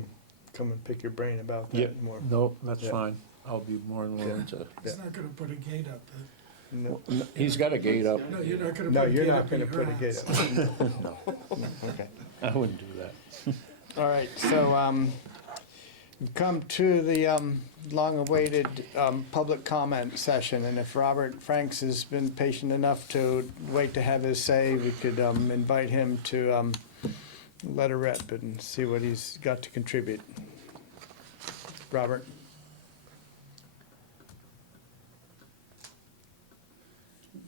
come and pick your brain about Yeah, that more. no, that's Yeah. fine. I'll be more than willing to. He's not gonna put a gate up there. No, He's got a gate up. No, you're not gonna no, put a you're gate not up in gonna your put a gate house. up. No, Okay. I wouldn't do that. All right, so we've come to the long-awaited public comment session, and if Robert Franks has been patient enough to wait to have his say, we could invite him to let a rep and see what he's got to contribute. Robert?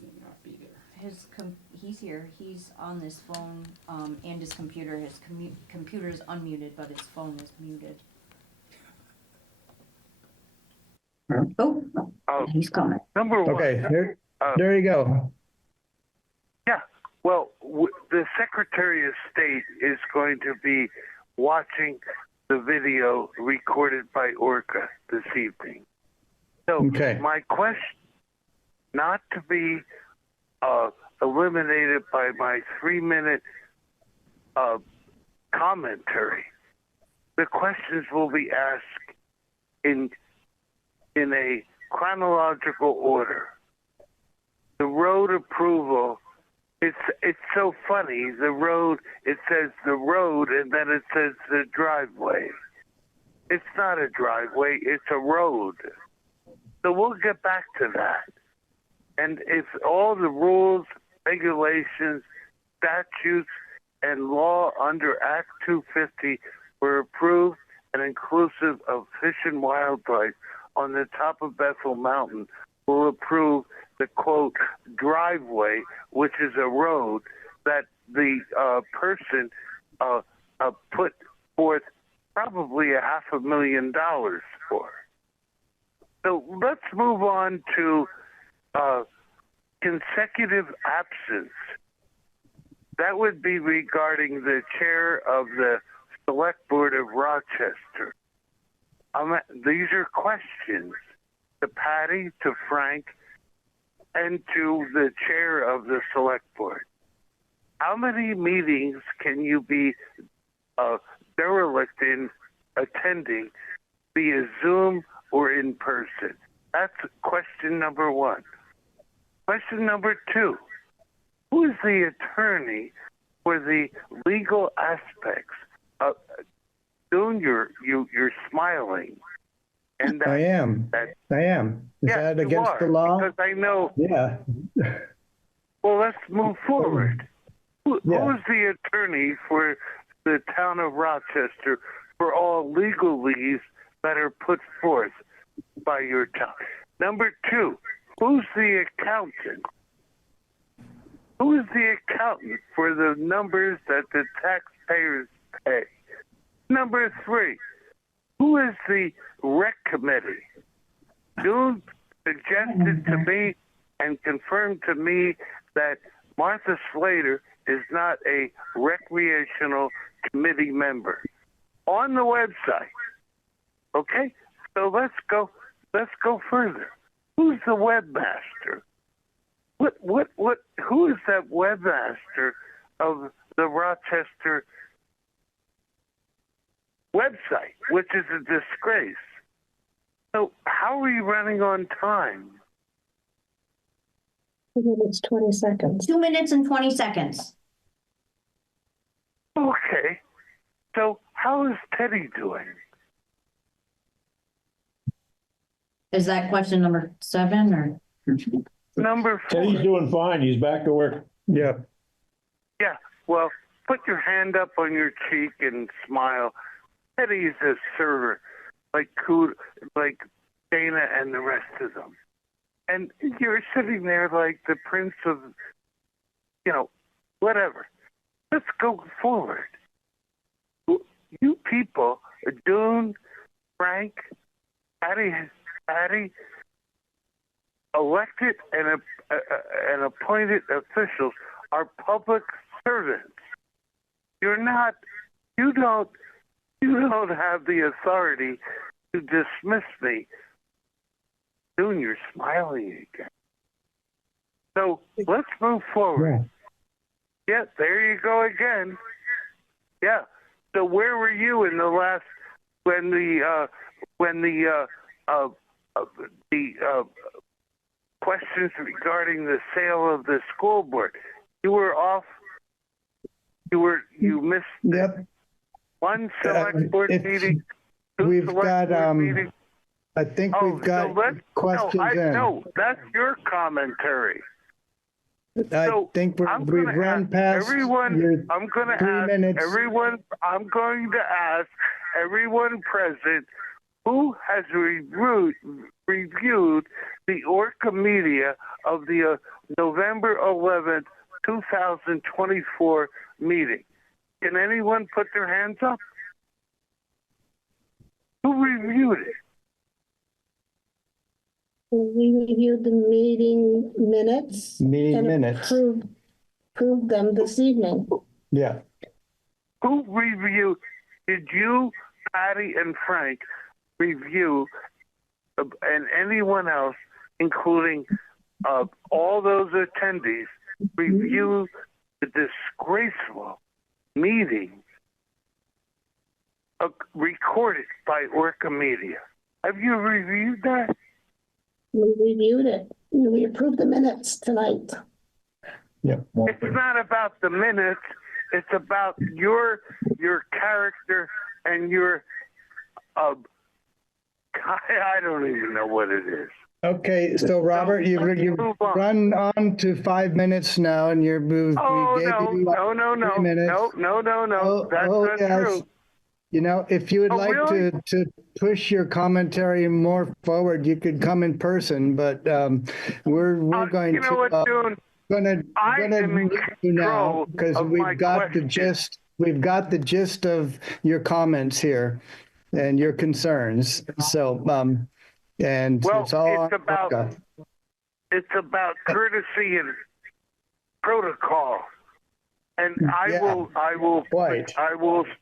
May not be there. He's here, he's on this phone, and his computer, computer's unmuted, but his phone is muted. Oh, He's coming. number one. Okay, there you go. Yeah, well, the Secretary of State is going to be watching the video recorded by Orca this evening. So Okay. my question, not to be eliminated by my 3-minute commentary, the questions will be asked in a chronological order. The road approval, it's so funny. The road, it says the road and then it says the driveway. It's not a driveway, it's a road. So we'll get back to that. And if all the rules, regulations, statutes, and law under Act 250 were approved and inclusive of Fish and Wildlife on the top of Bethel Mountain, will approve the, quote, driveway, which is a road that the person put forth probably $500,000 for. So let's move on to consecutive absence. That would be regarding the chair of the Selectboard of Rochester. These are questions to Patty, to Frank, and to the chair of the select board. How many meetings can you be derelict in attending via Zoom or in person? That's question number one. Question number two, who is the attorney for the legal aspects of, June, you're smiling. And I am. Is yeah, that you against are, the law? because I know. Yeah. Well, let's move forward. Who Yeah. is the attorney for the town of Rochester for all legalese that are put forth by your town? Number two, who's the accountant? Who is the accountant for the numbers that the taxpayers pay? Number three, who is the rec committee? June suggested to me and confirmed to me that Martha Slater is not a recreational committee member on the website. Okay, so let's go further. Who's the webmaster? Who is that webmaster of the Rochester website, which is a disgrace? So how are you running on time? 2 minutes, 20 seconds. 2 minutes and 20 seconds. Okay, so how is Teddy doing? Is that question number 7 or? Number 4. Teddy's doing fine. He's back to work. Yeah. Yeah, well, put your hand up on your cheek and smile. Teddy's a server, like Dana and the rest of them. And you're sitting there like the prince of, whatever. Let's go forward. You people, June, Frank, Patty, elected and appointed officials are public servants. You don't have the authority to dismiss me. June, you're smiling again. So let's move forward. Yeah, there you go again. Yeah. So where were you in the last when the questions regarding the sale of the school board? You were off. You missed one select board meeting. We've got meetings. I think we've got questions in. No, that's your commentary. I think we've run past everyone. your I'm going to 3 ask minutes. everyone. I'm going to ask everyone present who has reviewed the Orca media of the November 11th, 2024 meeting. Can anyone put their hands up? Who reviewed it? We reviewed the meeting minutes. and approved them this evening. Yeah. Who reviewed? Did you, Patty, and Frank review, and anyone else, including all those attendees, review the disgraceful meeting recorded by Orca Media? Have you reviewed that? We reviewed it. We approved the minutes tonight. Yeah. It's not about the minutes. It's about your character and your I don't even know what it is. Okay, so Robert, you've run on to 5 minutes now, and you're moved. Oh, we gave no, you no. 3 minutes. No. That's not true. If you would like really? to push your commentary more forward, you could come in person, but we're going you know what, June? gonna leave you now because we've got the gist. We've got the gist of your comments here and your concerns. So and Well, it's all it's about courtesy and protocol. And I will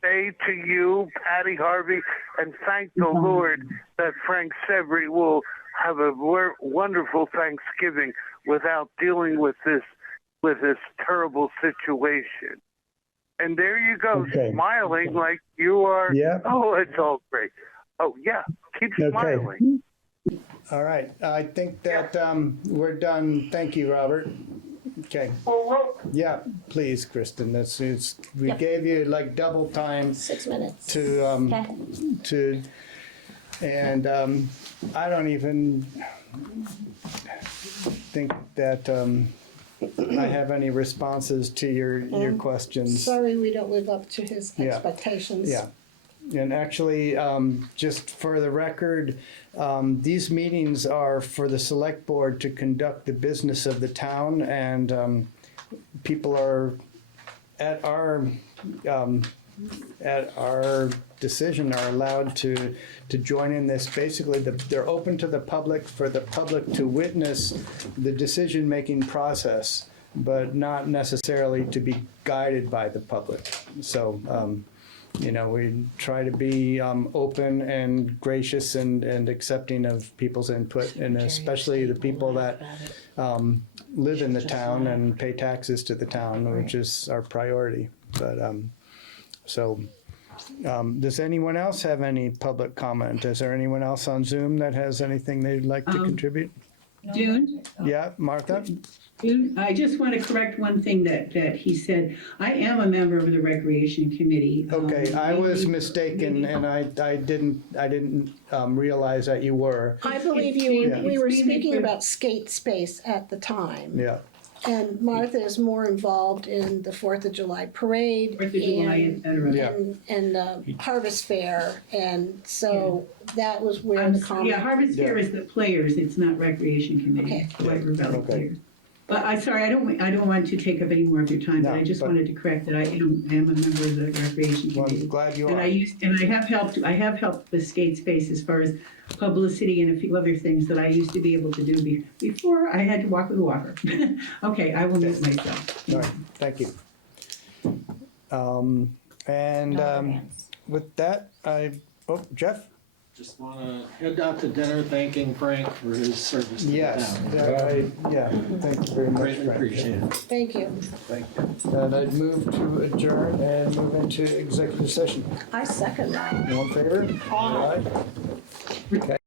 say to you, Patty Harvey, and thank the Lord that Frank Severy will have a wonderful Thanksgiving without dealing with this terrible situation. And there you go, Okay. smiling like you are. Yeah. Oh, it's all great. Oh, yeah, keep smiling. All right, I think that we're done. Thank you, Robert. Okay. Yeah, please, Kristen, we Yep. gave you like double time 6 minutes. to, and I don't even think that I have any responses to your questions. Sorry we don't live up to his Yeah. expectations. Yeah, and actually, just for the record, these meetings are for the select board to conduct the business of the town, and people are at our decision are allowed to join in this. Basically, they're open to the public for the public to witness the decision-making process, but not necessarily to be guided by the public. So, we try to be open and gracious and accepting of people's input, and especially the people that live in the town and pay taxes to the town, which is our priority. But does anyone else have any public comment? Is there anyone else on Zoom that has anything they'd like to contribute? June? Yeah, Martha? June, I just want to correct one thing that he said. I am a member of the Recreation Committee. Okay, I was mistaken, and I didn't realize that you were. I believe we were speaking about skate space at the time. Yeah. And Martha is more involved in the 4th of July parade. 4th of July, et cetera. Yeah. And Harvest Fair, and so that was where the comment. Yeah, Harvest Fair is the players, it's not Recreation Committee. Okay. White Rebellion Okay. players. But I'm sorry, I don't want to take up any more of your time, but No, I just but- wanted to correct that I am a member of the Recreation Well, I'm Committee. glad you And are. I have helped the skate space as far as publicity and a few other things that I used to be able to do before I had to walk with a walker. Okay, I will mute myself. All right, thank you. With that, Jeff? Just want to head out to dinner thanking Frank for his service to the Yes, town. thank you very much, Greatly Frank. appreciate it. Thank you. Thank you. And I'd move to adjourn and move into executive session. I second that. All in favor? Aye. Okay.